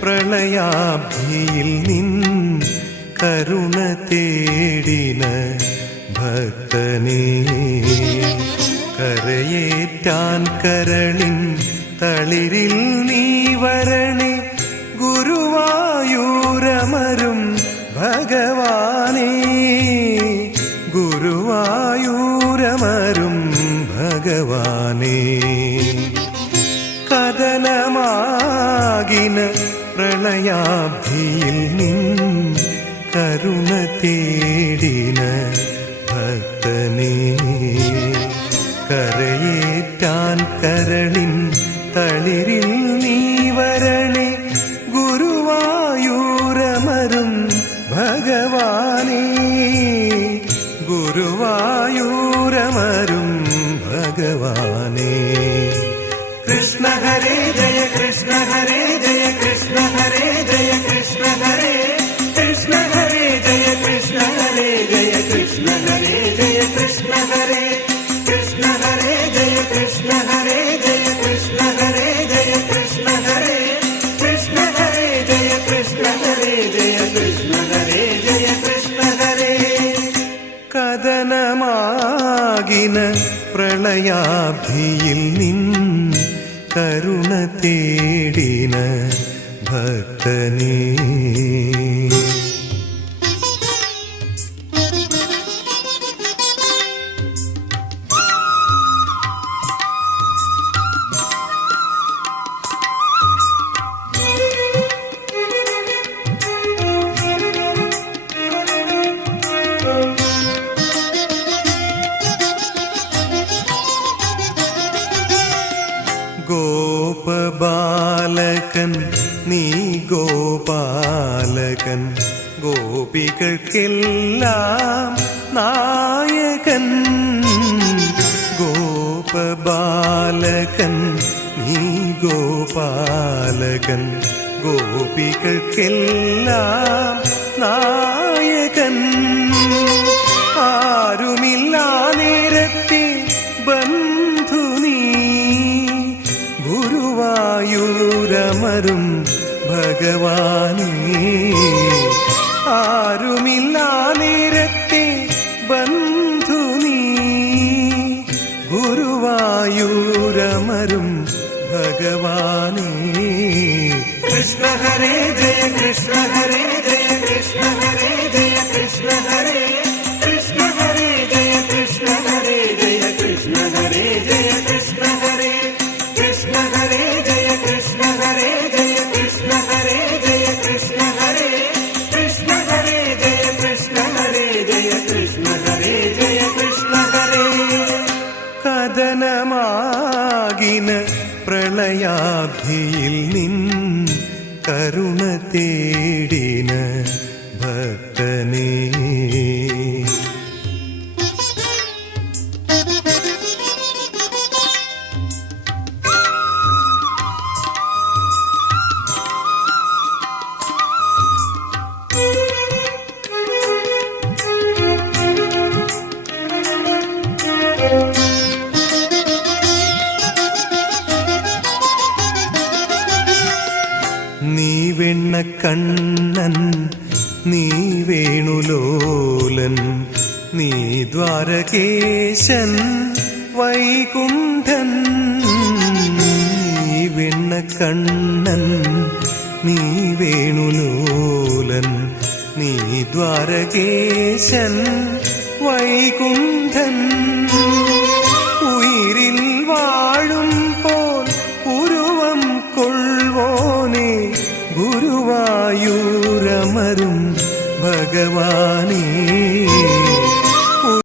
പ്രളയാബ്ധിയിൽ നിൻ കരുണ തേടിന ഭക്തനേ കരയേറ്റാൻ കരളിൻ തളിരിൽ നീ വരണേ ഗുരുവായൂരമരും ഭഗവാനേ ഗുരുവായൂരമരും ഭഗവാനേ കദനമാകിന പ്രളയാബ്ധിയിൽ നിൻ കരുണ തേടിന ഭക്തനേ കരയേറ്റാൻ കരളിൻ തളിരിൽ നീ വരണേ ഗുരുവായൂരമരും ഭഗവാനേ ഗുരുവായൂരമരും ഭഗവാനേ കൃഷ്ണ ഹരേ ജയ കൃഷ്ണ ഹരേ ജയ കൃഷ്ണ ഹരേ ജയ കൃഷ്ണ ഹരേ കൃഷ്ണ ഹരേ ജയ കൃഷ്ണ ഹരേ ജയ കൃഷ്ണ ഹരേ ജയ കൃഷ്ണ ഹരേ കൃഷ്ണ ഹരേ ജയ കൃഷ്ണ ഹരേ ജയ കൃഷ്ണ ഹരേ ജയ കൃഷ്ണ ഹരേ കൃഷ്ണ ഹരേ ജയ കൃഷ്ണ ഹരേ ജയ കൃഷ്ണ ഹരേ ജയ കൃഷ്ണ ഹരേ കദനമാകിന പ്രളയാബ്ധിയിൽ നിൻ കരുണ തേടിന ഭക്തനേ ഗോപബാലകൻ നീ ഗോപാലകൻ ഗോപികൾക്കെല്ലാം നായകൻ ഗോപബാലകൻ നീ ഗോപാലകൻ ഗോപികൾക്കെല്ലാം നായകൻ ആരുമില്ലാ നേരത്തെ ബന്ധു നീ ഗുരുവായൂരമരും ഭഗവാനേ ആരുമില്ലാ നേരത്തെ ബന്ധു നീ ഗുരുവായൂരമരും ഭഗവാനേ കൃഷ്ണ ഹരേ ജയ കൃഷ്ണ ഹരേ ജയ കൃഷ്ണ ഹരേ ജയ കൃഷ്ണ ഹരേ കൃഷ്ണ ഹരേ ജയ കൃഷ്ണ ഹരേ ജയ കൃഷ്ണ ഹരേ ജയ കൃഷ്ണ ഹരേ കൃഷ്ണ ഹരേ ജയ കൃഷ്ണ ഹരേ ജയ കൃഷ്ണ ഹരേ ജയ കൃഷ്ണ ഹരേ കൃഷ്ണ ഹരേ ജയ കൃഷ്ണ ഹരേ ജയ കൃഷ്ണ ഹരേ ജയ കൃഷ്ണ ഹരേ കദനമാകിന പ്രളയാബ്ധിയിൽ നിൻ കരുണ തേടിന ഭക്തനേ നീ വെണ്ണക്കണ്ണൻ നീ വേണുലോലൻ നീ ദ്വാരകേശൻ വൈകുണ്ഠൻ നീ വെണ്ണക്കണ്ണൻ നീ വേണുലോലൻ നീ ദ്വാരകേശൻ വൈകുണ്ഠൻ ഉയിരിൽ വാഴുമ്പോൾ ഉരുവം കൊള്ളുവോനേ ഗുരുവായൂരമരും ഭഗവാനേ